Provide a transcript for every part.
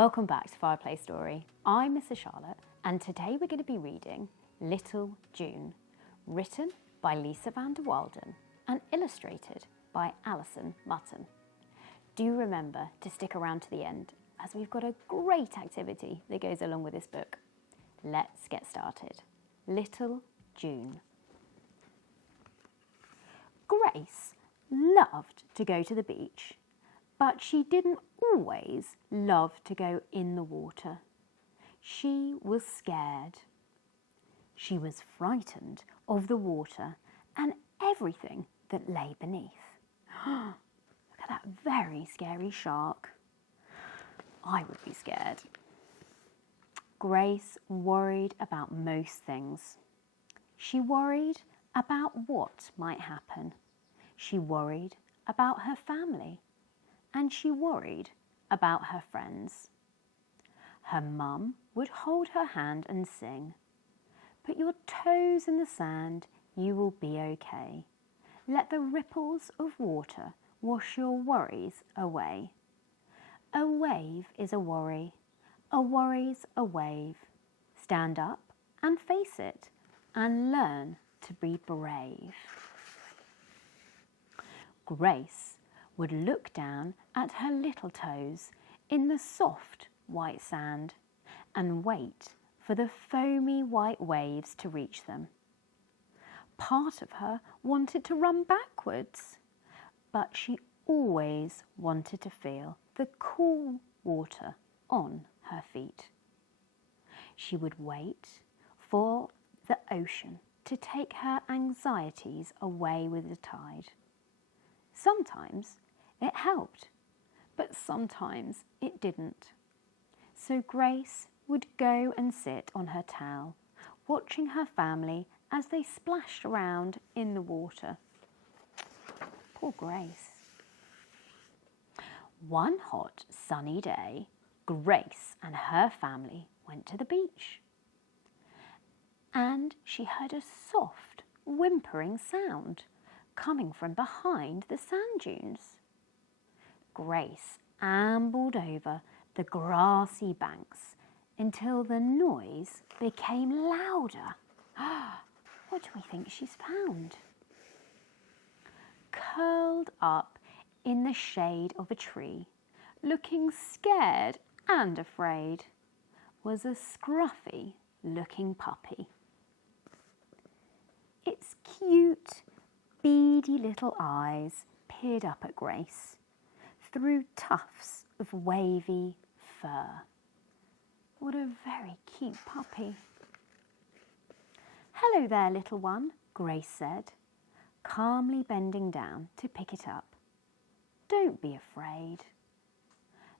Welcome back to Fireplace Story. I'm Mrs. Charlotte, and today we're going to be reading Little Dune, written by Lisa Van der Wielen and illustrated by Alison Mutton. Do remember to stick around to the end, as we've got a great activity that goes along with this book. Let's get started. Little Dune. Grace loved to go to the beach, but she didn't always love to go in the water. She was scared. She was frightened of the water and everything that lay beneath. Look at that very scary shark. I would be scared. Grace worried about most things. She worried about what might happen. She worried about her family. And she worried about her friends. Her mum would hold her hand and sing, "Put your toes in the sand, you will be okay. Let the ripples of water wash your worries away. A wave is a worry, a worry's a wave. Stand up and face it and learn to be brave." Grace would look down at her little toes in the soft white sand and wait for the foamy white waves to reach them. Part of her wanted to run backwards, but she always wanted to feel the cool water on her feet. She would wait for the ocean to take her anxieties away with the tide. Sometimes it helped, but sometimes it didn't. So Grace would go and sit on her towel, watching her family as they splashed around in the water. Poor Grace. One hot, sunny day, Grace and her family went to the beach. And she heard a soft, whimpering sound coming from behind the sand dunes. Grace ambled over the grassy banks until the noise became louder. What do we think she's found? Curled up in the shade of a tree, looking scared and afraid, was a scruffy-looking puppy. Its cute, beady little eyes peered up at Grace through tufts of wavy fur. What a very cute puppy. "Hello there, little one," Grace said, calmly bending down to pick it up. "Don't be afraid."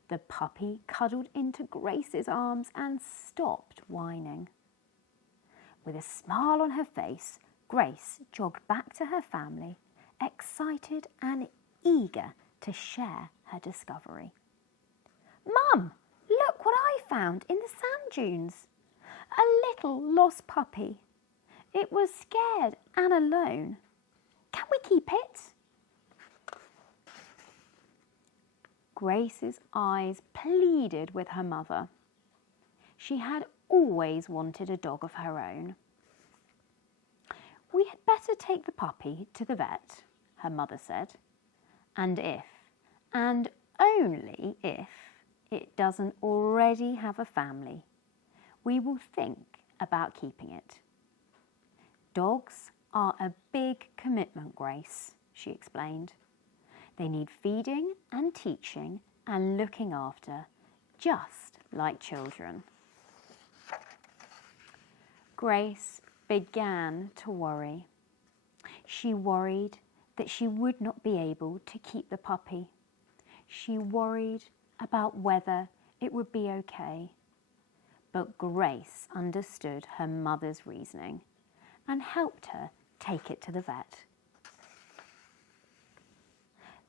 The puppy cuddled into Grace's arms and stopped whining. With a smile on her face, Grace jogged back to her family, excited and eager to share her discovery. "Mum, look what I found in the sand dunes. A little lost puppy. It was scared and alone. Can we keep it?" Grace's eyes pleaded with her mother. She had always wanted a dog of her own. "We had better take the puppy to the vet," her mother said. "And only if it doesn't already have a family, we will think about keeping it. Dogs are a big commitment, Grace," she explained. "They need feeding and teaching and looking after, just like children." Grace began to worry. She worried that she would not be able to keep the puppy. She worried about whether it would be okay. But Grace understood her mother's reasoning and helped her take it to the vet.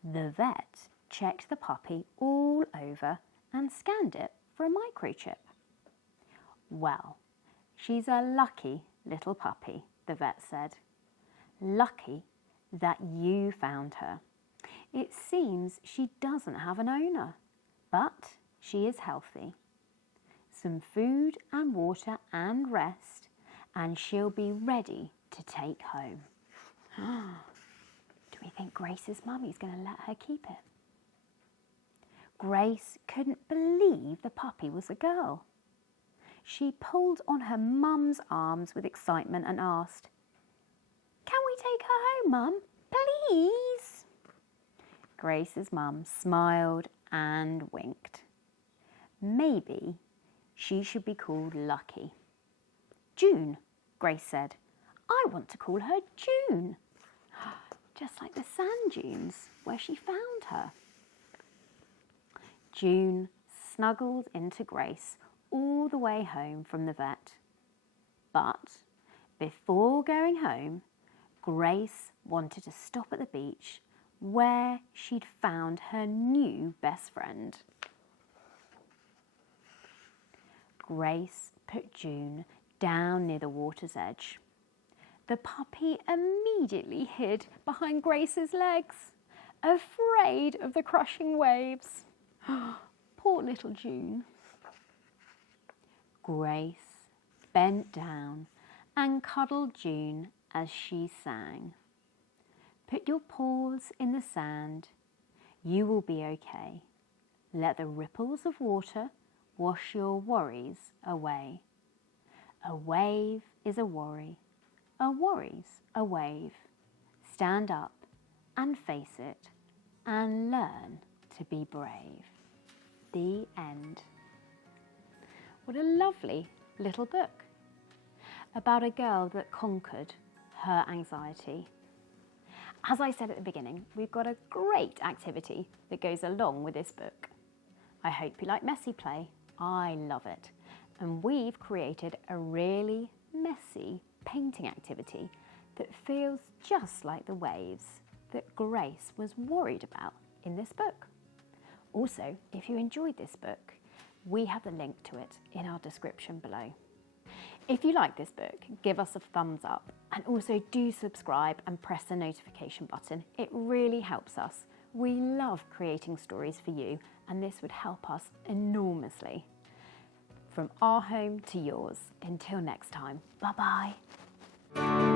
The vet checked the puppy all over and scanned it for a microchip. "Well, she's a lucky little puppy," the vet said. "Lucky that you found her. It seems she doesn't have an owner, but she is healthy some food and water and rest, and she'll be ready to take home. Do we think Grace's mummy's going to let her keep it? Grace couldn't believe the puppy was a girl. She pulled on her mum's arms with excitement and asked, "Can we take her home, Mum? Please?" Grace's mum smiled and winked. Maybe she should be called Lucky. "June," Grace said. "I want to call her June." Just like the sand dunes where she found her. June snuggled into Grace all the way home from the vet. But before going home, Grace wanted to stop at the beach where she'd found her new best friend. Grace put June down near the water's edge. The puppy immediately hid behind Grace's legs, afraid of the crushing waves. Poor little June. Grace bent down and cuddled June as she sang. "Put your paws in the sand. You will be okay. Let the ripples of water wash your worries away. A wave is a worry. A worry's a wave. Stand up and face it and learn to be brave." The end. What a lovely little book about a girl that conquered her anxiety. As I said at the beginning, we've got a great activity that goes along with this book. I hope you like messy play. I love it. And we've created a really messy painting activity that feels just like the waves that Grace was worried about in this book. Also, if you enjoyed this book, we have the link to it in our description below. If you like this book, give us a thumbs up and also do subscribe and press the notification button. It really helps us. We love creating stories for you, and this would help us enormously. From our home to yours. Until next time, bye-bye.